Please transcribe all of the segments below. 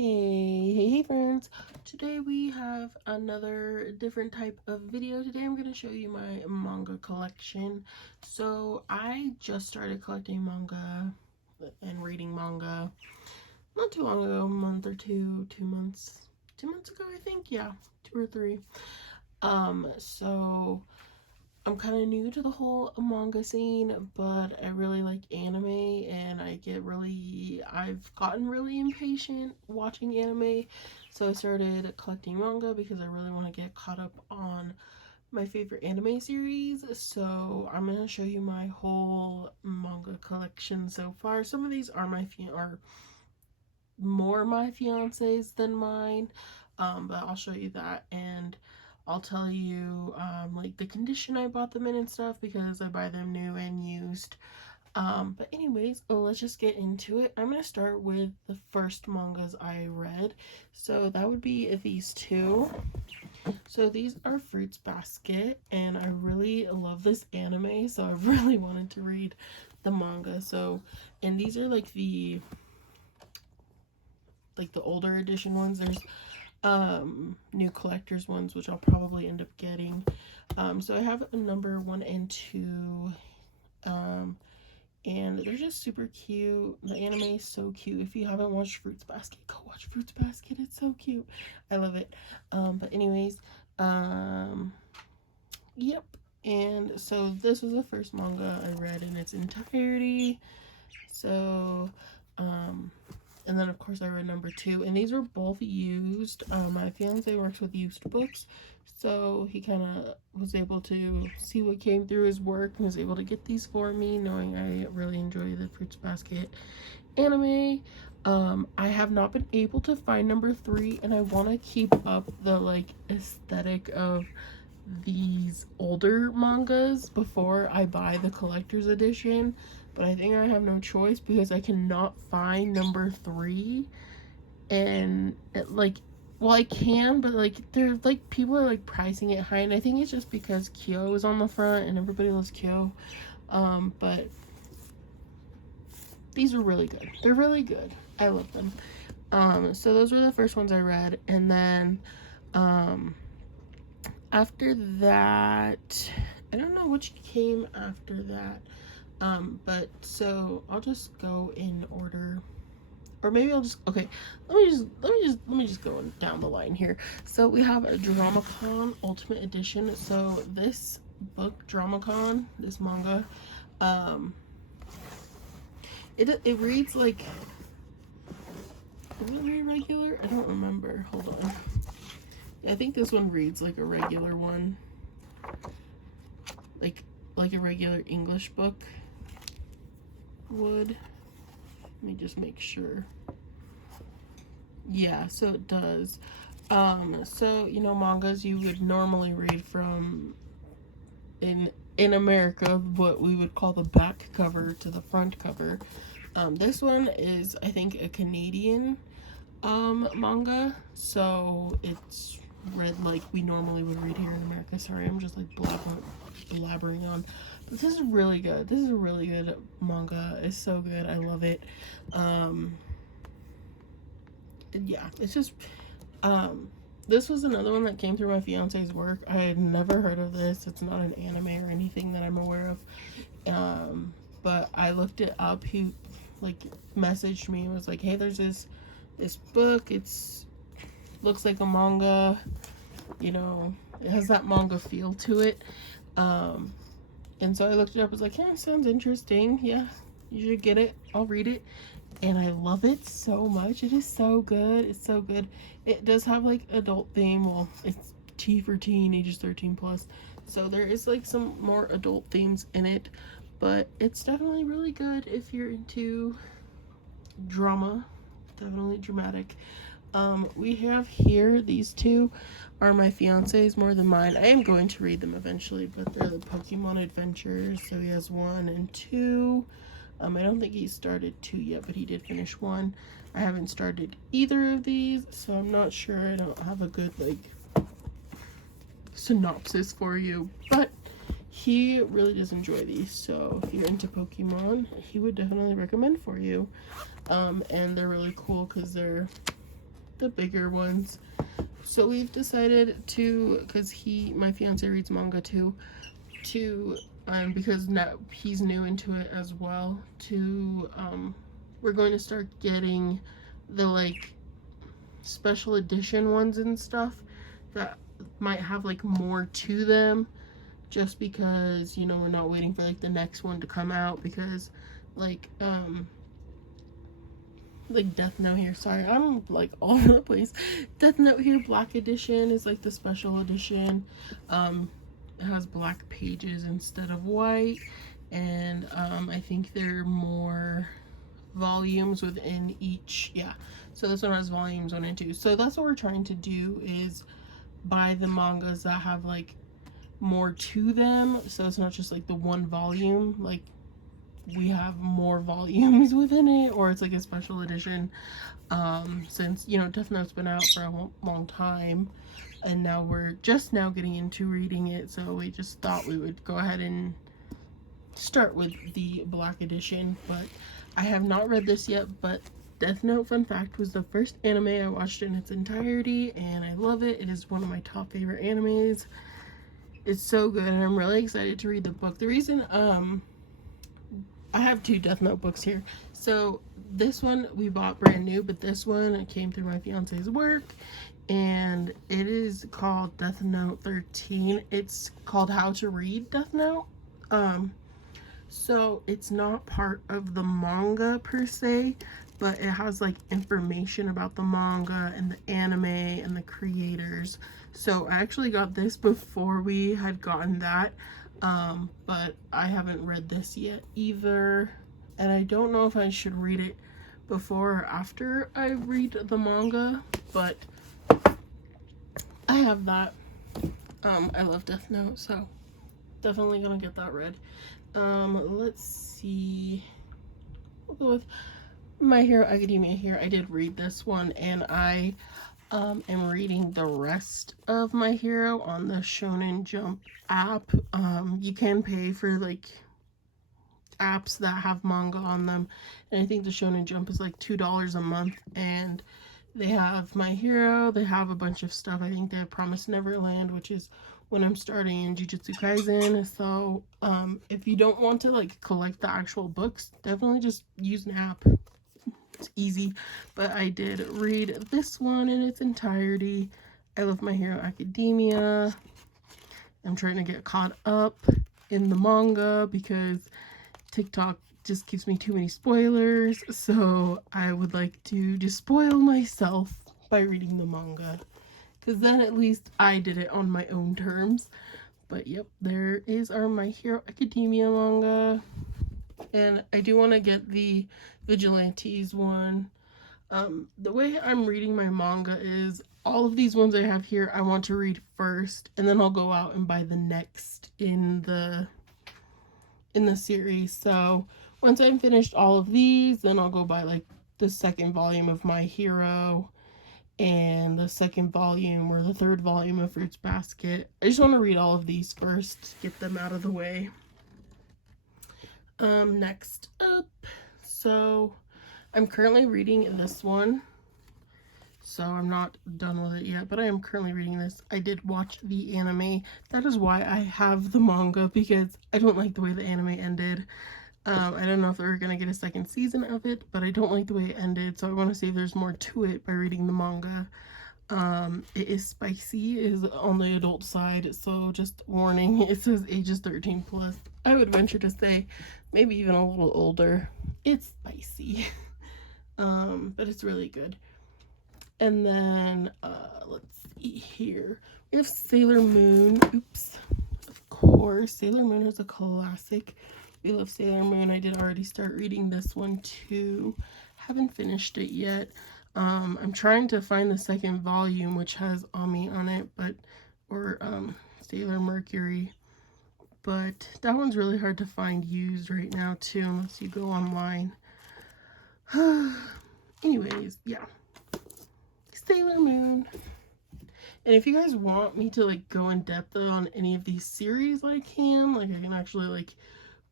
Hey friends, today we have another different type of video. Today I'm going to show you my manga collection. So I just started collecting manga and reading manga not too long ago, a month or two months ago, I think. Yeah, 2 or 3. So I'm kind of new to the whole manga scene, but I really like anime, and I've gotten really impatient watching anime, so I started collecting manga because I really want to get caught up on my favorite anime series. So I'm going to show you my whole manga collection so far. Some of these are more my fiance's than mine, but I'll show you that, and I'll tell you like the condition I bought them in and stuff, because I buy them new and used. But anyways, let's just get into it. I'm gonna start with the first mangas I read, so that would be these two. So these are Fruits Basket, and I really love this anime, so I really wanted to read the manga. So, and these are like the older edition ones. There's new collectors ones, which I'll probably end up getting. So I have a number 1 and 2, and they're just super cute. The anime is so cute. If you haven't watched Fruits Basket, go watch Fruits Basket. It's so cute. I love it. But anyways, yep. And so this was the first manga I read in its entirety. So and then of course I read number 2, and these were both used. My fiance works with used books, so he kind of was able to see what came through his work and was able to get these for me, knowing I really enjoy the Fruits Basket anime. I have not been able to find number 3, and I want to keep up the like aesthetic of these older mangas before I buy the collector's edition, but I think I have no choice because I cannot find number 3. And well, I can, but like there's like people are like pricing it high, and I think it's just because Kyo is on the front and everybody loves Kyo. But these are really good. They're really good. I love them. So those were the first ones I read, and then after that, I don't know which came after that. But so I'll just go in order, or maybe I'll just, okay, let me just go down the line here. So we have a Dramacon Ultimate Edition. So this book, Dramacon, this manga, it reads like, is it very regular? I don't remember. Hold on. I think this one reads like a regular one, like a regular English book would. Let me just make sure. Yeah, so it does. So you know, mangas you would normally read from in America, what we would call the back cover to the front cover. This one is, I think, a Canadian manga, so it's read like we normally would read here in America. Sorry, I'm just like blabbering on. But this is really good. This is a really good manga. It's so good. I love it. Yeah, it's just this was another one that came through my fiance's work. I had never heard of this. It's not an anime or anything that I'm aware of. But I looked it up. He like messaged me and was like, hey, there's this book. It's looks like a manga, you know, it has that manga feel to it. And so I looked it up. I was like, yeah, sounds interesting. Yeah, you should get it. I'll read it. And I love it so much. It is so good. It's so good. It does have like adult theme. Well, it's T for teen, ages 13 plus. So there is like some more adult themes in it, but it's definitely really good if you're into drama. Definitely dramatic. We have here, these two are my fiance's more than mine. I am going to read them eventually, but they're the Pokemon Adventures. So he has 1 and 2. I don't think he started 2 yet, but he did finish 1. I haven't started either of these, so I'm not sure. I don't have a good like synopsis for you, but he really does enjoy these. So if you're into Pokemon, he would definitely recommend for you. And they're really cool because they're the bigger ones. So we've decided to, because my fiance reads manga too, because now he's new into it as well, we're going to start getting the like special edition ones and stuff that might have like more to them, just because, you know, we're not waiting for like the next one to come out, because like Death Note here, sorry, I'm like all over the place. Death Note here, Black Edition is like the special edition. It has black pages instead of white, and I think there are more volumes within each. Yeah, so this one has volumes 1 and 2. So that's what we're trying to do, is buy the mangas that have like more to them, so it's not just like the one volume, like we have more volumes within it, or it's like a special edition. Since, you know, Death Note's been out for a long time, and now we're just now getting into reading it, so we just thought we would go ahead and start with the Black Edition. But I have not read this yet, but Death Note, fun fact, was the first anime I watched in its entirety, and I love it. It is one of my top favorite animes. It's so good, and I'm really excited to read the book. The reason, I have 2 Death Note books here. So this one we bought brand new, but this one, it came through my fiance's work, and it is called Death Note 13. It's called How to Read Death Note. So it's not part of the manga per se, but it has like information about the manga and the anime and the creators. So I actually got this before we had gotten that, but I haven't read this yet either, and I don't know if I should read it before or after I read the manga, but I have that. I love Death Note, so definitely gonna get that read. Let's see, we'll go with My Hero Academia here. I did read this one, and I am reading the rest of My Hero on the Shonen Jump app. You can pay for like apps that have manga on them, and I think the Shonen Jump is like $2 a month, and they have My Hero, they have a bunch of stuff. I think they have Promised Neverland, which is when I'm starting in Jujutsu Kaisen. So if you don't want to like collect the actual books, definitely just use an app. It's easy. But I did read this one in its entirety. I love My Hero Academia. I'm trying to get caught up in the manga because TikTok just gives me too many spoilers, so I would like to just spoil myself by reading the manga, because then at least I did it on my own terms. But yep, there is our My Hero Academia manga, and I do want to get the Vigilantes one. The way I'm reading my manga is all of these ones I have here I want to read first, and then I'll go out and buy the next in the series. So once I'm finished all of these, then I'll go buy like the second volume of My Hero and the second volume or the third volume of Fruits Basket. I just want to read all of these first, get them out of the way. Next up, so I'm currently reading this one, so I'm not done with it yet, but I am currently reading this. I did watch the anime. That is why I have the manga, because I don't like the way the anime ended. I don't know if they're gonna get a second season of it, but I don't like the way it ended, so I want to see if there's more to it by reading the manga. It is spicy, it is on the adult side, so just warning, it says ages 13 plus. I would venture to say maybe even a little older. It's spicy. But it's really good. And then let's see here, we have Sailor Moon. Oops, of course, Sailor Moon is a classic. We love Sailor Moon. I did already start reading this one too. Haven't finished it yet. I'm trying to find the second volume, which has Ami on it, or Sailor Mercury, but that one's really hard to find used right now too, unless you go online. Anyways, yeah, Sailor Moon. And if you guys want me to like go in depth on any of these series, I can actually like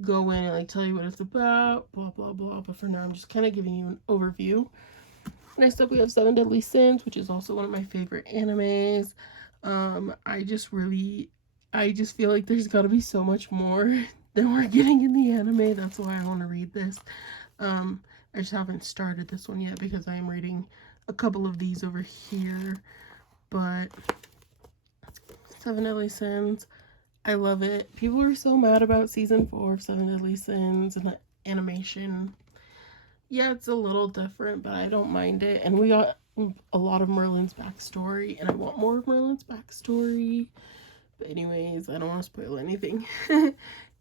go in and like tell you what it's about, blah blah blah, but for now I'm just kind of giving you an overview. Next up, we have Seven Deadly Sins, which is also one of my favorite animes. I just feel like there's got to be so much more than we're getting in the anime. That's why I want to read this. I just haven't started this one yet because I am reading a couple of these over here. But Seven Deadly Sins, I love it. People are so mad about season 4 of Seven Deadly Sins and the animation. Yeah, it's a little different, but I don't mind it. And we got a lot of Merlin's backstory, and I want more of Merlin's backstory. But anyways, I don't want to spoil anything.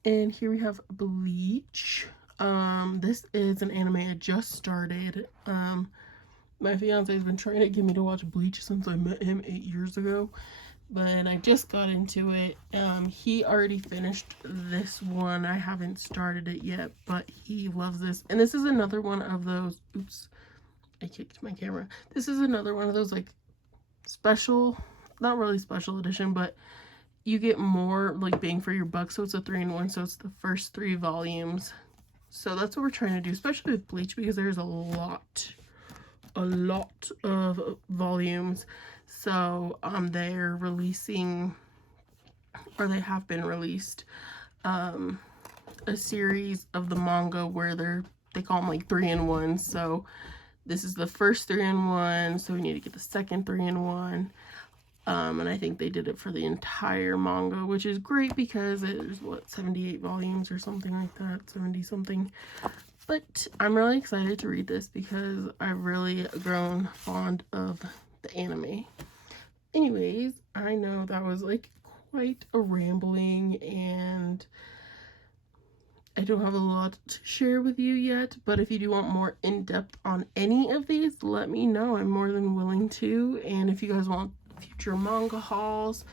And here we have Bleach. This is an anime I just started. My fiance has been trying to get me to watch Bleach since I met him 8 years ago. But I just got into it. He already finished this one. I haven't started it yet, but he loves this. And this is another one of those, oops, I kicked my camera. This is another one of those like special, not really special edition, but you get more like bang for your buck. So it's a 3-in-1, so it's the first 3 volumes. So that's what we're trying to do, especially with Bleach, because there's a lot of volumes. So they're releasing, or they have been released, a series of the manga where they call them like 3-in-1. So this is the first 3-in-1, so we need to get the second 3-in-1. And I think they did it for the entire manga, which is great because there's what, 78 volumes or something like that, 70 something. But I'm really excited to read this because I've really grown fond of the anime. Anyways, I know that was like quite a rambling, and I don't have a lot to share with you yet, but if you do want more in-depth on any of these, let me know. I'm more than willing to. And if you guys want future manga hauls,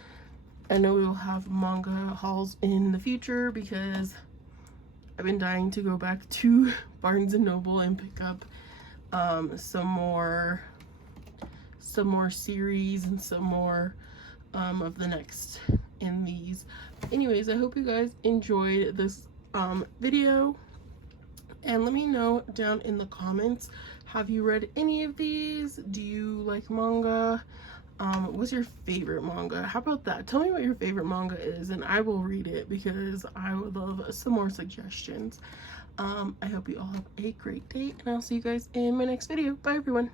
I know we will have manga hauls in the future because I've been dying to go back to Barnes & Noble and pick up some more series and some more of the next in these. Anyways, I hope you guys enjoyed this video, and let me know down in the comments, have you read any of these? Do you like manga? What's your favorite manga? How about that? Tell me what your favorite manga is and I will read it because I would love some more suggestions. I hope you all have a great day, and I'll see you guys in my next video. Bye everyone.